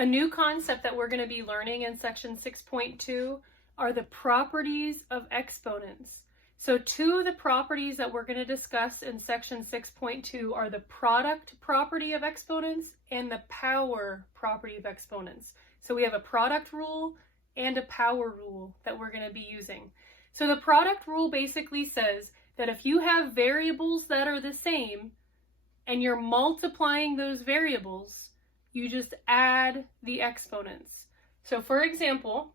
A new concept that we're going to be learning in section 6.2 are the properties of exponents. So two of the properties that we're going to discuss in section 6.2 are the product property of exponents and the power property of exponents. So we have a product rule and a power rule that we're going to be using. So the product rule basically says that if you have variables that are the same and you're multiplying those variables, you just add the exponents. So for example,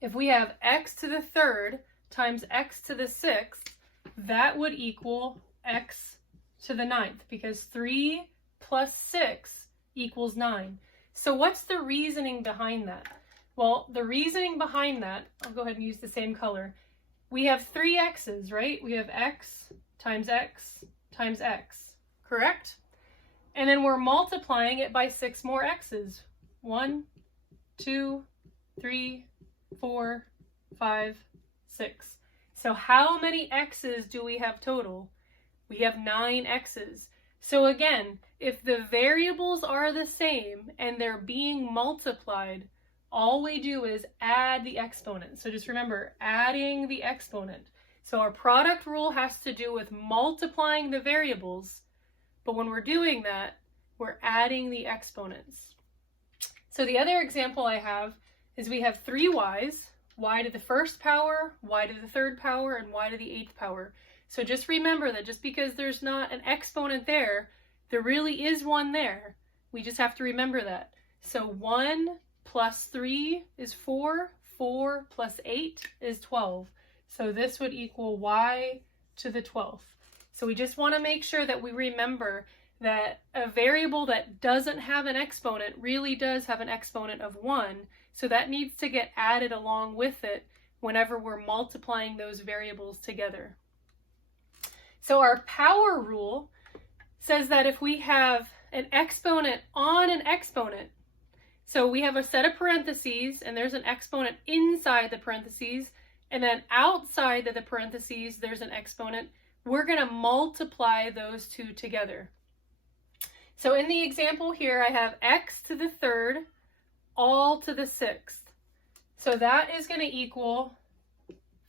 if we have x to the third times x to the sixth, that would equal x to the ninth, because 3 plus 6 equals 9. So what's the reasoning behind that? Well, the reasoning behind that, I'll go ahead and use the same color. We have 3 x's, right? We have x times x times x, correct? And then we're multiplying it by 6 more x's. 1, 2, 3, 4, 5, 6. So how many x's do we have total? We have 9 x's. So again, if the variables are the same and they're being multiplied, all we do is add the exponent. So just remember, adding the exponent. So our product rule has to do with multiplying the variables, but when we're doing that, we're adding the exponents. So the other example I have is we have 3 y's, y to the first power, y to the third power, and y to the eighth power. So just remember that just because there's not an exponent there, there really is one there. We just have to remember that. So 1 plus 3 is 4, 4 plus 8 is 12. So this would equal y to the 12th. So we just want to make sure that we remember that a variable that doesn't have an exponent really does have an exponent of 1. So that needs to get added along with it whenever we're multiplying those variables together. So our power rule says that if we have an exponent on an exponent, so we have a set of parentheses and there's an exponent inside the parentheses, and then outside of the parentheses there's an exponent, we're going to multiply those two together. So in the example here, I have x to the third all to the sixth. So that is going to equal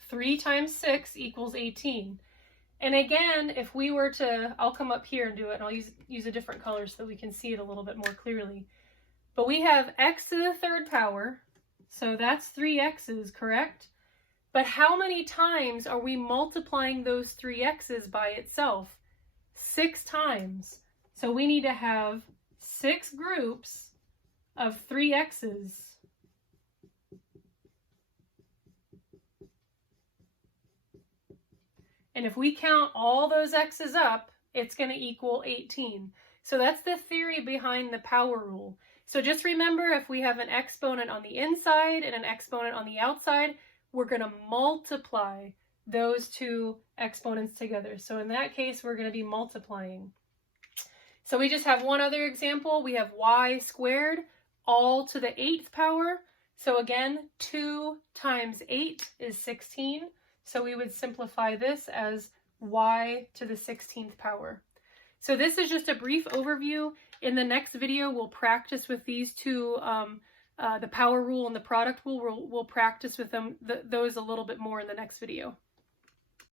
3 times 6 equals 18. And again, if we were to, I'll come up here and do it, and I'll use a different color so that we can see it a little bit more clearly. But we have x to the third power, so that's 3 x's, correct? But how many times are we multiplying those 3 x's by itself? 6 times. So we need to have 6 groups of 3 x's. And if we count all those x's up, it's going to equal 18. So that's the theory behind the power rule. So just remember, if we have an exponent on the inside and an exponent on the outside, we're going to multiply those two exponents together. So in that case, we're going to be multiplying. So we just have one other example. We have y squared all to the 8th power. So again, 2 times 8 is 16. So we would simplify this as y to the 16th power. So this is just a brief overview. In the next video, we'll practice with these two, the power rule and the product rule. We'll practice with those a little bit more in the next video.